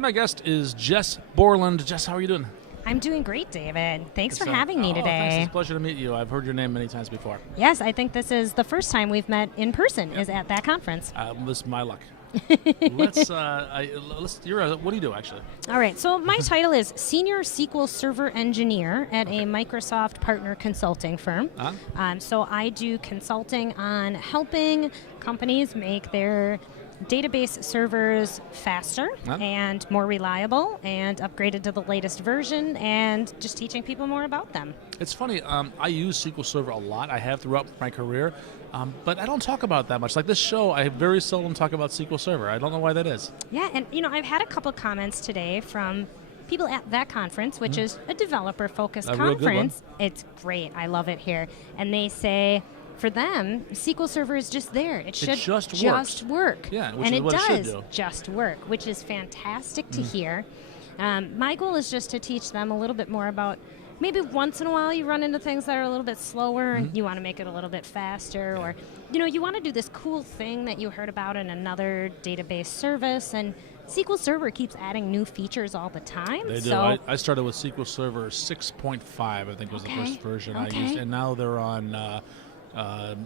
Today my guest is Jes Borland. Jess, how are you doing? I'm doing great, David. Thanks for So- having me Thanks. today. It's a pleasure to meet you. I've heard your name many times before. Yes, I think this is the first time we've met in person is at that conference. This is my luck. What do you do, actually? All right, so my title is Senior SQL Server Engineer at a Microsoft partner consulting firm. So I do consulting on helping companies make their database servers faster and more reliable and upgraded to the latest version and just teaching people more about them. It's funny. I use SQL Server a lot. I have throughout my career, but I don't talk about it that much. Like this show, I very seldom talk about SQL Server. I don't know why that is. Yeah, and I've had a couple comments today from people at that conference, which is a developer-focused A real good one. conference. It's great. I love it here. And they say, for them, SQL Server is just there. It should just work. Yeah, which and is it what it should does do. just work, which is fantastic to hear. My goal is just to teach them a little bit more about maybe once in a while you run into things that are a little bit slower and you want to make it a little bit faster, or you want to do this cool thing that you heard about in another database service, and SQL Server keeps adding new features all the time. They do. So I started with SQL Server 6.5, I think was the first version I Okay. used, and now they're on, I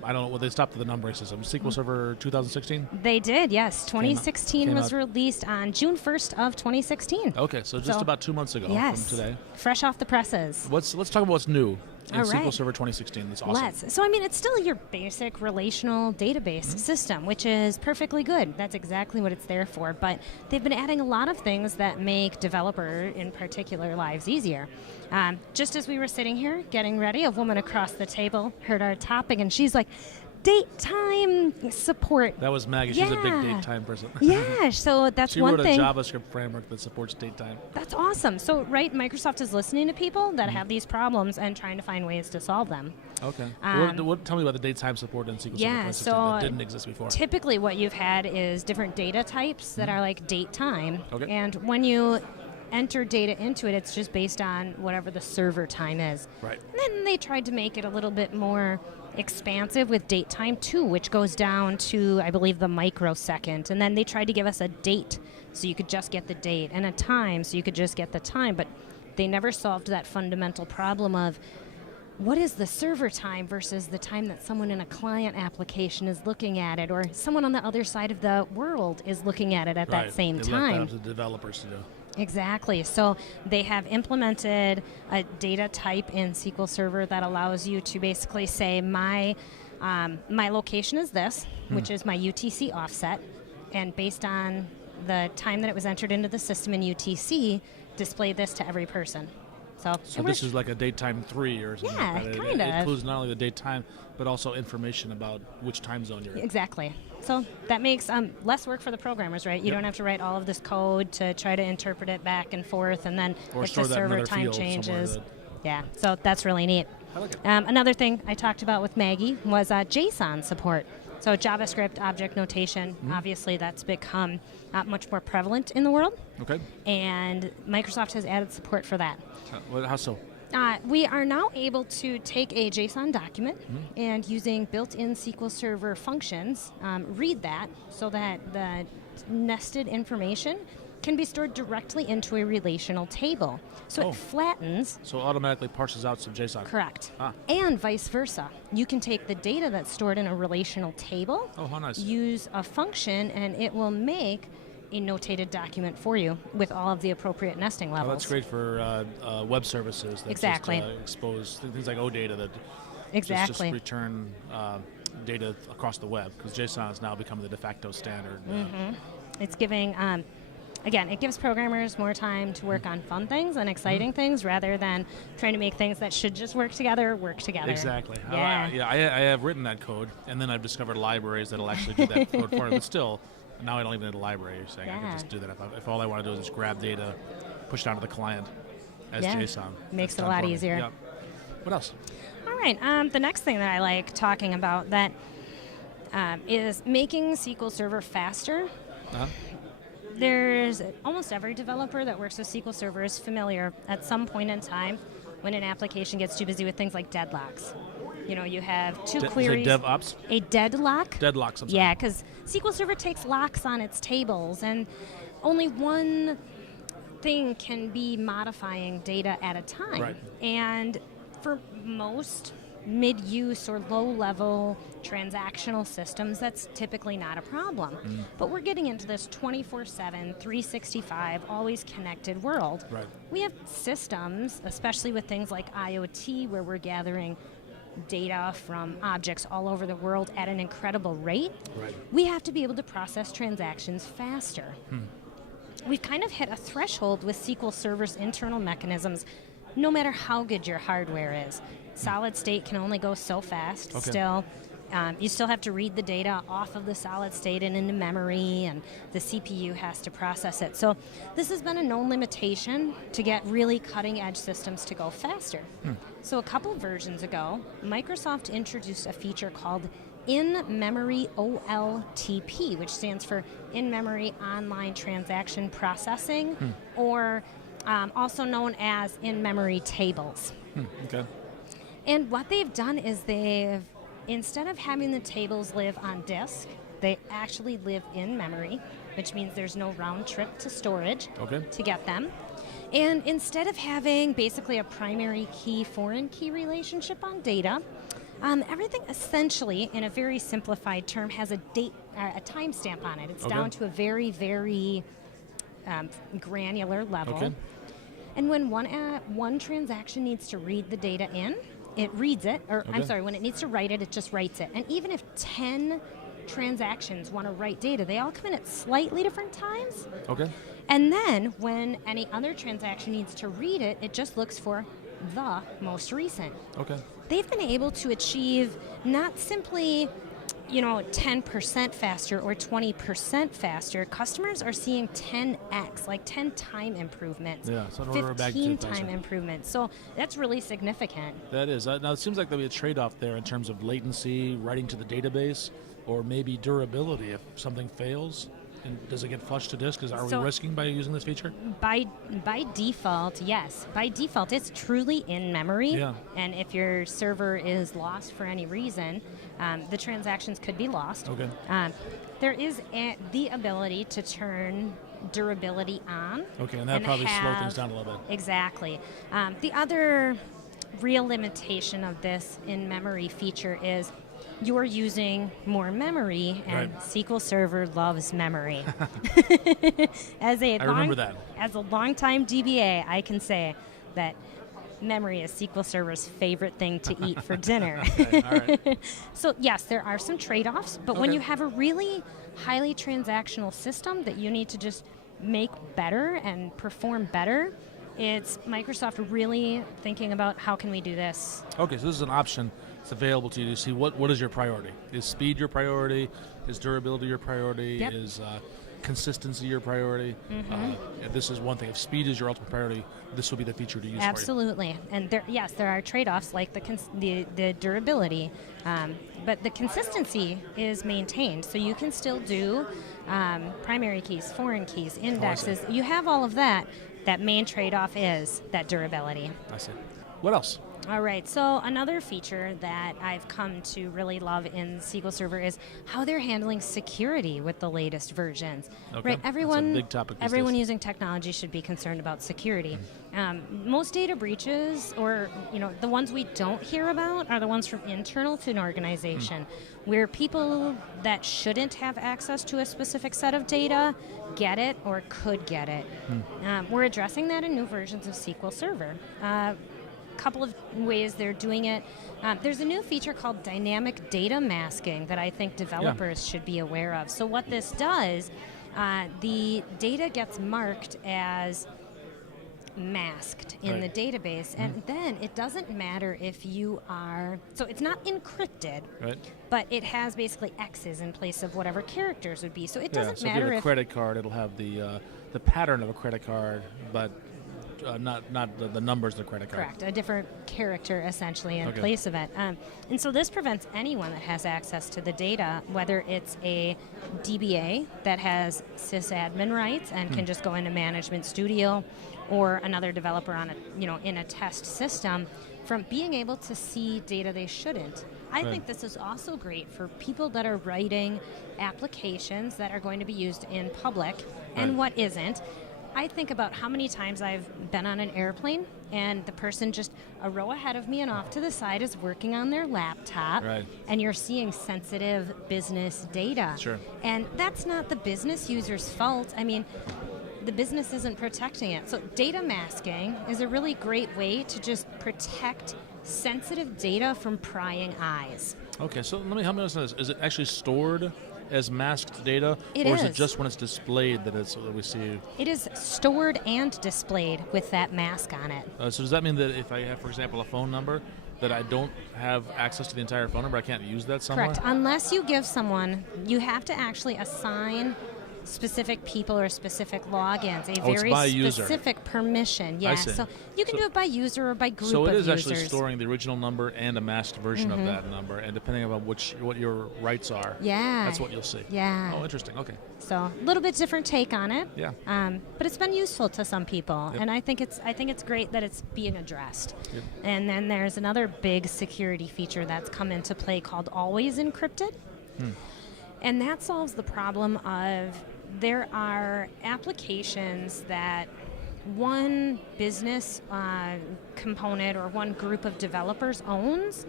don't know, well, they stopped the numbering system. SQL Server 2016? they did, yes. 2016 came was out. released on June 1st of 2016. Okay, so just So- about 2 months ago Yes. from today. Fresh off the presses. Let's talk about what's new in All SQL right. Server 2016. That's awesome. So, it's still your basic relational database system, which is perfectly good. That's exactly what it's there for. But they've been adding a lot of things that make developer, in particular, lives easier. Just as we were sitting here getting ready, a woman across the table heard our topic, and she's like, date time support. That was Maggie. She's a big Yeah. date time person. Yeah, so that's She one wrote thing. a JavaScript framework that supports date time. That's awesome. So, right, Microsoft is listening to people that have these problems and trying to find ways to solve them. Okay. Tell me about the date time support in SQL Server Yeah, 2016 so that didn't exist before. Typically, what you've had is different data types that are like date time. Okay. And when you enter data into it, it's just based on whatever the server time is. Right. And then they tried to make it a little bit more expansive with date time too, which goes down to, I believe, the microsecond. And then they tried to give us a date so you could just get the date, and a time so you could just get the time. But they never solved that fundamental problem of what is the server time versus the time that someone in a client application is looking at it, or someone on the other side of the world is looking at it at Right. that same They left time. that up to the developers to do. Exactly. So they have implemented a data type in SQL Server that allows you to basically say my location is this, which is my UTC offset, and based on the time that it was entered into the system in UTC, display this to every person. So this is like a date time 3 or something Yeah, like that. It kinda. includes not only the date time, but also information about which time zone you're in. Exactly. So that makes less work for the programmers, right? You Yep. don't have to write all of this code to try to interpret it back and forth, and then Or if store the that in server another time field somewhere changes. that- Yeah, so that's really neat. I like it. Another thing I talked about with Maggie was JSON support. So JavaScript object notation, obviously that's become much more prevalent in the world, Okay. and Microsoft has added support for that. How so? We are now able to take a JSON document and using built-in SQL Server functions, read that so that the nested information can be stored directly into a relational table. So Oh. it flattens. So it automatically parses out some JSON. Correct. Ah. And vice versa. You can take the data that's stored in a relational table, Oh, how nice. use a function, and it will make a notated document for you with all of the appropriate nesting Oh, levels. that's great for web services that Exactly. just expose things like OData that Exactly. just return data across the web, because JSON is now becoming the de facto standard. It's giving, again, it gives programmers more time to work on fun things and exciting things rather than trying to make things that should just work together. Exactly. Yeah. I have written that code, and then I've discovered libraries that'll actually do that code for me. But still, now I don't even need a library. You're saying I can Yeah. just do that if all I want to do is just grab data, push it onto the client as Yeah. JSON. Makes That's it a done lot for me. easier. Yeah. What else? All right. The next thing that I like talking about that is making SQL Server faster. Uh-huh. There's almost every developer that works with SQL Server is familiar at some point in time when an application gets too busy with things like deadlocks. You have two queries. Is it DevOps? A deadlock? Deadlocks, I'm sorry. Yeah, because SQL Server takes locks on its tables, and only one thing can be modifying data at a time. Right. And for most mid-use or low-level transactional systems, that's typically not a problem. But we're getting into this 24/7, 365, always connected world. Right. We have systems, especially with things like IoT, where we're gathering data from objects all over the world at an incredible rate. Right. We have to be able to process transactions faster. We've kind of hit a threshold with SQL Server's internal mechanisms, no matter how good your hardware is. Solid state can only go so fast still. You still have to read the data off of the solid state and into memory, and the CPU has to process it. So this has been a known limitation to get really cutting-edge systems to go faster. So a couple versions ago, Microsoft introduced a feature called In-Memory OLTP, which stands for In-Memory Online Transaction Processing, or also known as In-Memory Tables. Okay. And what they've done is instead of having the tables live on disk, they actually live in memory, which means there's no round trip to storage to get them. And instead of having basically a primary key, foreign key relationship on data, everything essentially, in a very simplified term, has a date, a timestamp on it. It's down to a very, very granular level. And when one transaction needs to read the data in, it reads it, or I'm sorry, when it needs to write it, it just writes it. And even if 10 transactions want to write data, they all come in at slightly different times. And then when any other transaction needs to read it, it just looks for the most recent. They've been able to achieve not simply 10% faster or 20% faster. Customers are seeing 10x, like 10 time improvements, so an order of 15 magnitude time faster. improvements. So that's really significant. That is. Now, it seems like there'll be a trade-off there in terms of latency, writing to the database, or maybe durability if something fails. And does it get flushed to disk? Are we risking by using this feature? By default, yes. By default, it's truly in memory. And if your server is lost for any reason, the transactions could be lost. There is the ability to turn durability on. And that probably slow things down a little bit. Exactly. The other real limitation of this in-memory feature is you're using more memory, and SQL Server loves memory. I remember that. As a longtime DBA, I can say that memory is SQL Server's favorite thing to eat for dinner. So yes, there are some trade-offs, but when you have a really highly transactional system that you need to just make better and perform better, it's Microsoft really thinking about how can we do this. So this is an option. It's available to you to see what is your priority. Is speed your priority? Is durability your priority? Is consistency your priority? This is one thing. If speed is your ultimate priority, this will be the feature to use Absolutely. for you. And there are trade-offs like the durability, but the consistency is maintained. So you can still do primary keys, foreign keys, indexes. You have all of that. That main trade-off is that durability. I see. What else? All right, so another feature that I've come to really love in SQL Server is how they're handling security with the latest versions. Right, everyone, that's a big topic these everyone days. using technology should be concerned about security. Most data breaches, or the ones we don't hear about, are the ones from internal to an organization, where people that shouldn't have access to a specific set of data get it or could get it. We're addressing that in new versions of SQL Server. Couple of ways they're doing it. There's a new feature called dynamic data masking that I think developers should be aware of. So what this does, the data gets marked as masked in the database, and then it doesn't matter if you are, so it's not encrypted, but it has basically X's in place of whatever characters would be. So it doesn't so matter if you have a credit card, it'll have the pattern of a credit card, but not the numbers of the credit card. Correct, a different character essentially in place of it. And so this prevents anyone that has access to the data, whether it's a DBA that has sysadmin rights and can just go into Management Studio, or another developer on in a test system, from being able to see data they shouldn't. I think this is also great for people that are writing applications that are going to be used in public and what isn't. I think about how many times I've been on an airplane and the person just a row ahead of me and off to the side is working on their laptop, Right. and you're seeing sensitive business data. Sure. And that's not the business user's fault. I mean, the business isn't protecting it. So data masking is a really great way to just protect sensitive data from prying eyes. Okay, so let me help me understand this. Is it actually stored as masked data, It or is is. it just when it's displayed that we see? It is stored and displayed with that mask on it. So does that mean that if I have, for example, a phone number, that I don't have access to the entire phone number, I can't use that somewhere? Correct. Unless you give someone, you have to actually assign specific people or specific logins, a It's very by user. specific permission. Yeah. see. So you can So- do it by user or by group So it of is users. actually storing the original number and a masked version of that number, and depending on what your rights are, Yeah. that's what you'll see. Yeah. Oh, interesting. Okay. So a little bit different take on it. Yeah. But it's been useful to some people, Yep. and I think it's great that it's being addressed. Yep. And then there's another big security feature that's come into play called Always Encrypted, and that solves the problem of there are applications that one business component or one group of developers owns,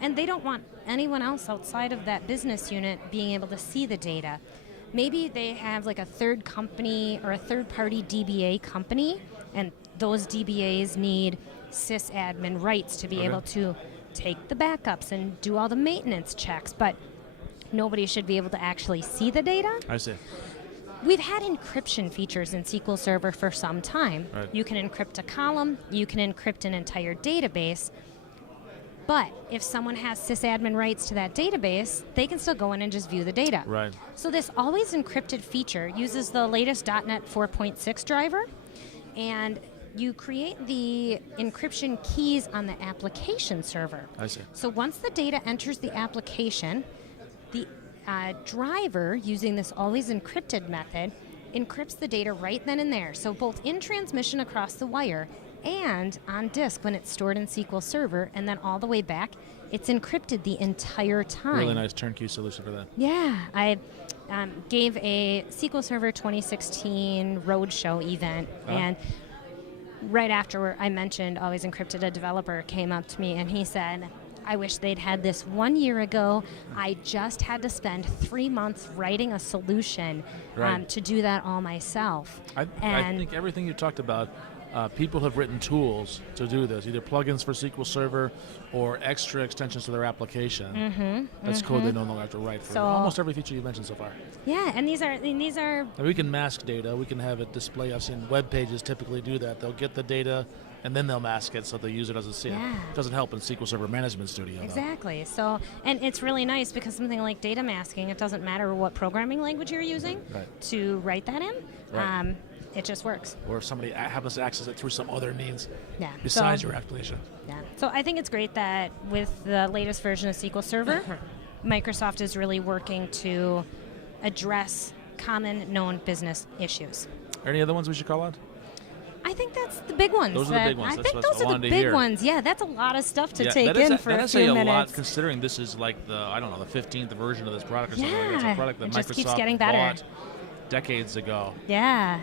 and they don't want anyone else outside of that business unit being able to see the data. Maybe they have like a third company or a third-party DBA company, and those DBAs need sysadmin rights to be Okay. able to take the backups and do all the maintenance checks, but nobody should be able to actually see the data. I see. We've had encryption features in SQL Server for some time. Right. You can encrypt a column, you can encrypt an entire database, but if someone has sysadmin rights to that database, they can still go in and just view the data. Right. So this always encrypted feature uses the latest .NET 4.6 driver, and you create the encryption keys on the application server. I see. So once the data enters the application, the driver, using this always encrypted method, encrypts the data right then and there. So both in transmission across the wire and on disk when it's stored in SQL Server, and then all the way back, it's encrypted the entire time. Really nice turnkey solution for that. Yeah, I gave a SQL Server 2016 roadshow event, and right after I mentioned Always Encrypted, a developer came up to me and he said, I wish they'd had this 1 year ago. I just had to spend 3 months writing a solution Right. to do that all myself. I think everything you talked about, people have written tools to do this, either plugins for SQL Server or extra extensions to their application. That's code they no longer have to write for So- almost every feature you've mentioned so far. Yeah, and these are And we can mask data. We can have it display. I've seen web pages typically do that. They'll get the data and then they'll mask it so the user doesn't see Yeah. it. Doesn't help in SQL Server Management Studio, though. exactly. So, and it's really nice because something like data masking, it doesn't matter what programming language you're using Right. to write that in. Right. It just works. Or if somebody happens to access it through some other means Yeah. besides so, your application. Yeah. So I think it's great that with the latest version of SQL Server, Microsoft is really working to address common known business issues. Are any other ones we should call out? I think that's the big ones. Those are the big ones. I That's think what those I are the wanted to big hear. ones. Yeah, that's a lot of stuff to Yeah, take that is in for a that is few a minutes. lot, considering this is like the 15th version of this product or something. Like that. It's Yeah, a product that it just Microsoft keeps getting better. bought decades ago. Yeah.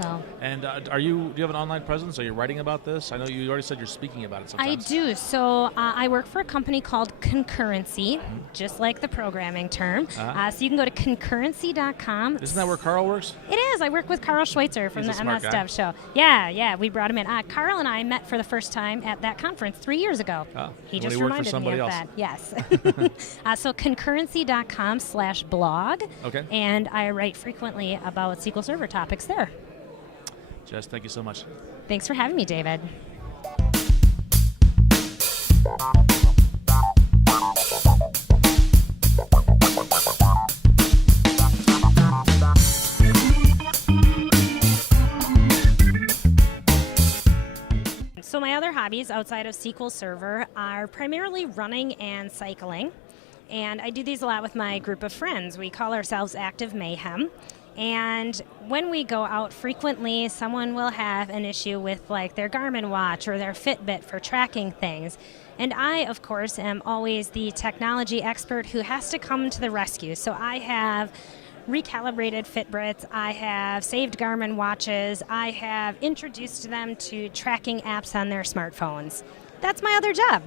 So And do you have an online presence? Are you writing about this? I know you already said you're speaking about it I sometimes. do. So I work for a company called Concurrency, just like the programming term. So you can go to concurrency.com. Isn't that where Carl works? It is. I work with Carl Schweitzer from He's a the smart MS guy. Dev Show. Yeah, we brought him in. Carl and I met for the first time at that conference 3 years ago. Oh, He when just he worked for reminded me somebody of else. that. Yes. So concurrency.com/blog. Okay. And I write frequently about SQL Server topics there. Jess, thank you so much. Thanks for having me, David. So my other hobbies outside of SQL Server are primarily running and cycling. And I do these a lot with my group of friends. We call ourselves Active Mayhem. And when we go out frequently, someone will have an issue with like their Garmin watch or their Fitbit for tracking things. And I, of course, am always the technology expert who has to come to the rescue. So I have recalibrated Fitbits. I have saved Garmin watches. I have introduced them to tracking apps on their smartphones. That's my other job.